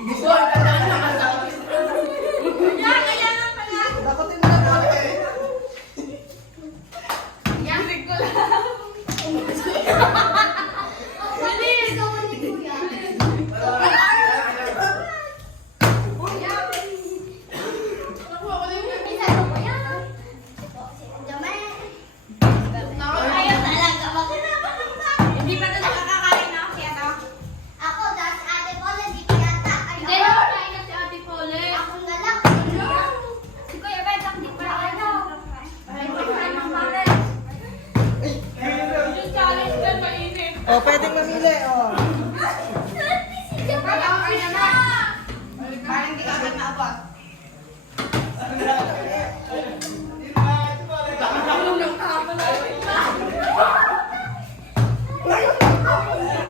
Boy, tandaan naman sa akin. Kaya nga pala. Dakotin mo na dati. Bilig ko lang. Bilis! Gawin ni Kuya. Kuya! Isa ko Kuya. Dami. Ayaw talaga. Bakit naman ang sabi? Hindi pa ito nakakakain na kasi ito. Ako, dahil si Ate Paula, di pa yata. Hindi, nakakain na si Ate Paula. Ako na lang. Si Kuya Betak, di pa ano. Ay, magkain ng pare. Yung challenge na mainit. Oh, pwedeng mamili, oh. Parang di ka agad maabot. Tulong ng tama na.